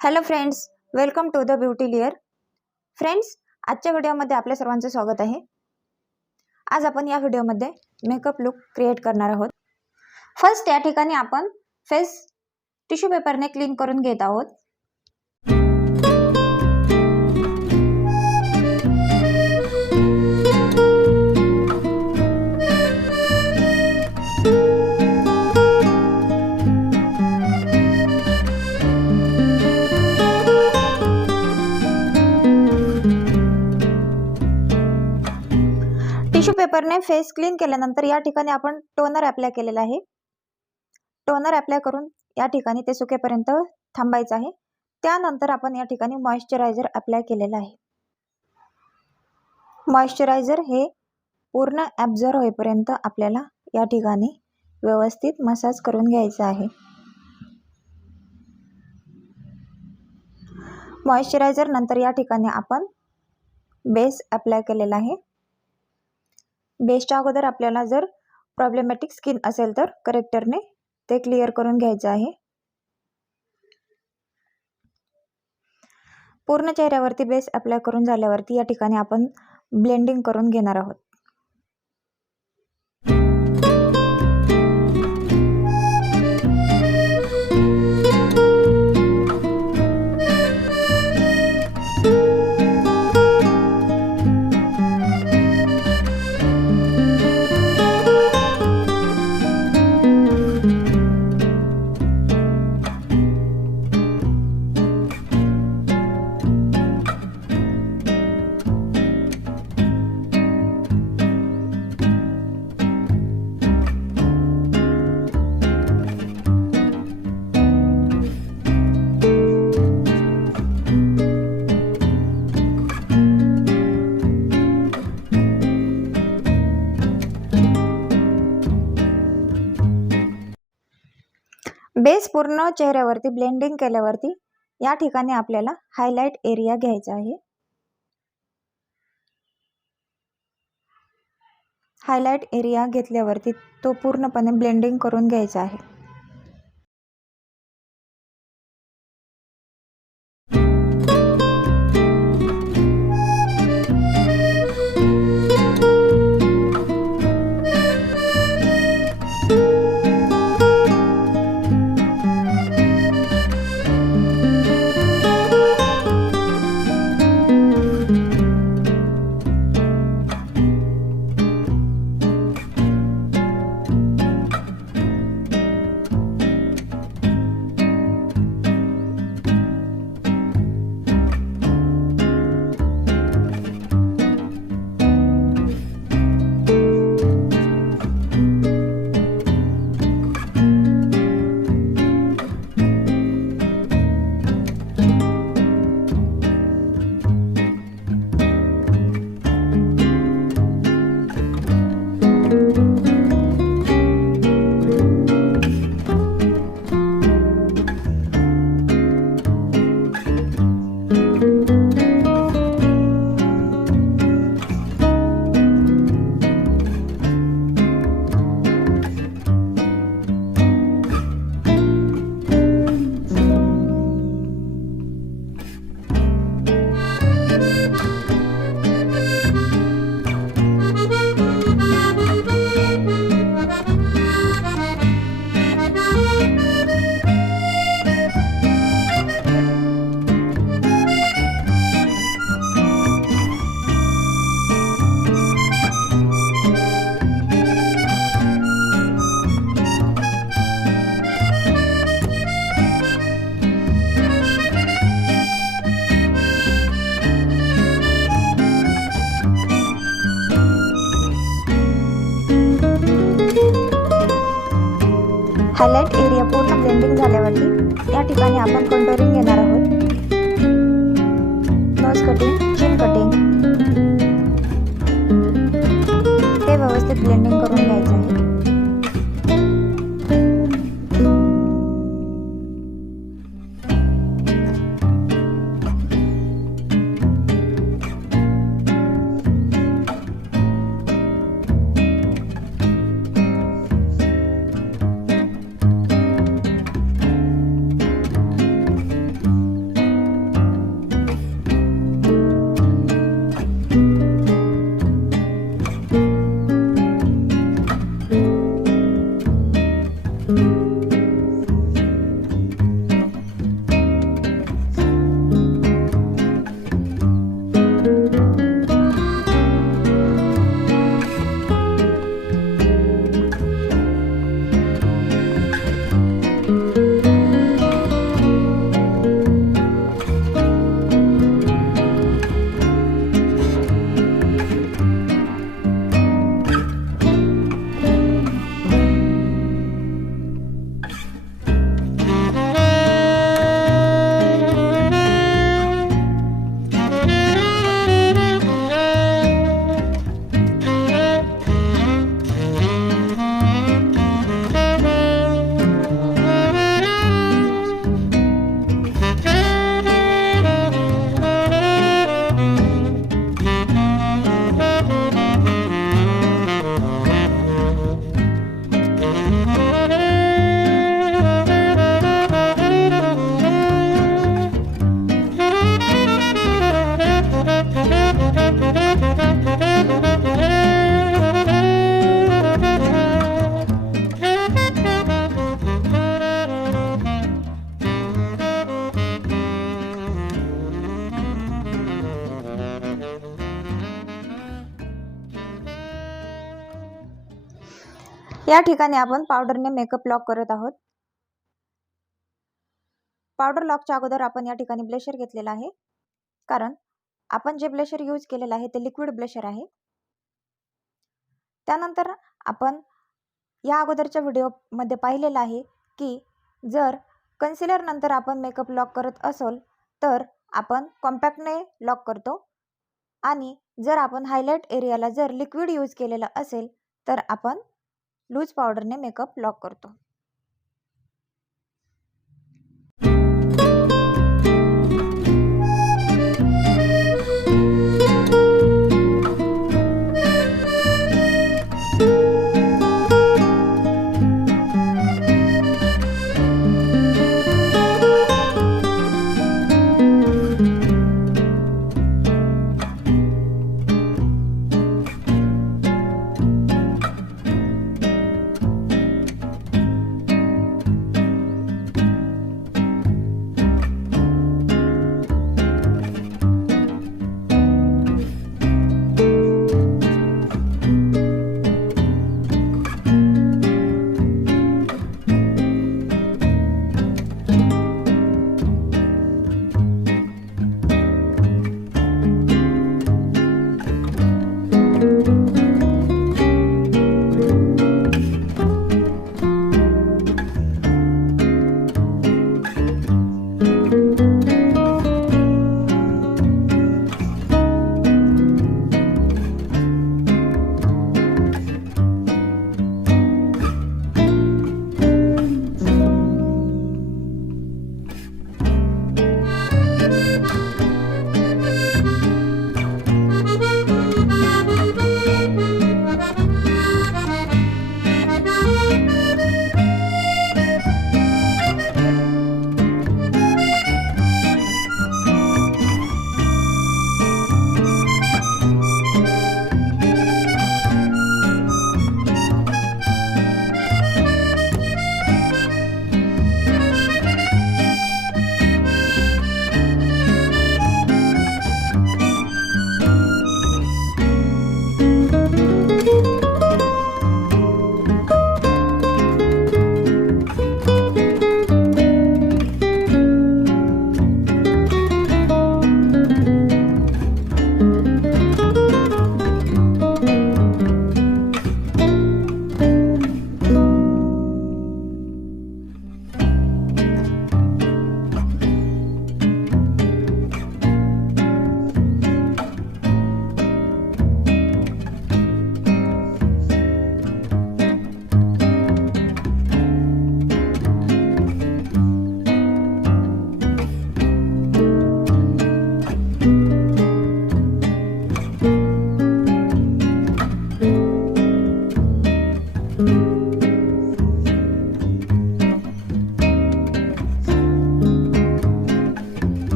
Hello friends, welcome to the beauty layer. Friends, आजच्या व्हिडिओमध्ये आपल्या सर्वांचं स्वागत आहे. आज आपण या व्हिडिओमध्ये मेकअप लुक क्रिएट करणार आहोत. फर्स्ट या ठिकाणी आपण फेस टिश्यू पेपरने क्लीन करून घेत आहोत. टिश्यू पेपरने फेस क्लीन केल्यानंतर या ठिकाणी आपण टोनर अप्लाय केलेला आहे. टोनर अप्लाय करून या ठिकाणी ते सुकेपर्यंत थांबायचं आहे. त्यानंतर आपण या ठिकाणी मॉइश्चरायझर अप्लाय केलेला आहे. मॉइश्चरायझर हे पूर्ण ॲब्झॉर्ब होईपर्यंत आपल्याला या ठिकाणी व्यवस्थित मसाज करून घ्यायचा आहे. मॉइश्चरायझर नंतर या ठिकाणी आपण बेस अप्लाय केलेला आहे. बेसच्या अगोदर आपल्याला जर प्रॉब्लेमॅटिक स्किन असेल तर करेक्टरने ते क्लिअर करून घ्यायचं आहे. पूर्ण चेहऱ्यावरती बेस अप्लाय करून झाल्यावरती या ठिकाणी आपण ब्लेंडिंग करून घेणार आहोत. बेस पूर्ण चेहऱ्यावरती ब्लेंडिंग केल्यावरती या ठिकाणी आपल्याला हायलाइट एरिया घ्यायचा आहे. हायलाइट एरिया घेतल्यावरती तो पूर्णपणे ब्लेंडिंग करून घ्यायचा आहे. हायलाइट एरिया पूर्ण ब्लेंडिंग झाल्यावरती या ठिकाणी आपण कंटोरिंग घेणार आहोत. नोज कटिंग, चिन कटिंग ते व्यवस्थित ब्लेंडिंग करून घ्यायचं आहे. या ठिकाणी आपण पावडरने मेकअप लॉक करत आहोत। पावडर लॉकच्या अगोदर आपण या ठिकाणी ब्लशर घेतलेला आहे, कारण आपण जे ब्लशर यूज केलेला आहे ते लिक्विड ब्लशर आहे। त्यानंतर आपण या अगोदरच्या व्हिडिओमध्ये पाहिलेलं आहे की जर कन्सिलर नंतर आपण मेकअप लॉक करत असोल तर आपण कॉम्पॅक्टने लॉक करतो, आणि जर आपण हायलाइट एरियाला जर लिक्विड यूज केलेला असेल तर आपण लूज पावडरने मेकअप लॉक करतो।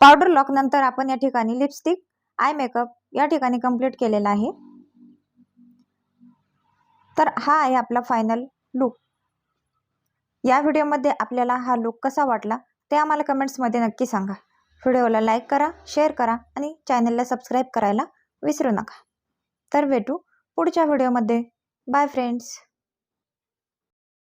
पावडर लॉक नंतर आपण या ठिकाणी लिपस्टिक, आय मेकअप या ठिकाणी कंप्लीट केलेला आहे। तर हा आहे आपला फायनल लुक। या व्हिडिओमध्ये आपल्याला हा लुक कसा वाटला ते आम्हाला कमेंट्समध्ये नक्की सांगा। व्हिडिओला लाईक करा, शेअर करा आणि चॅनलला सबस्क्राईब करायला विसरू नका। तर भेटू पुढच्या व्हिडिओमध्ये। Bye friends.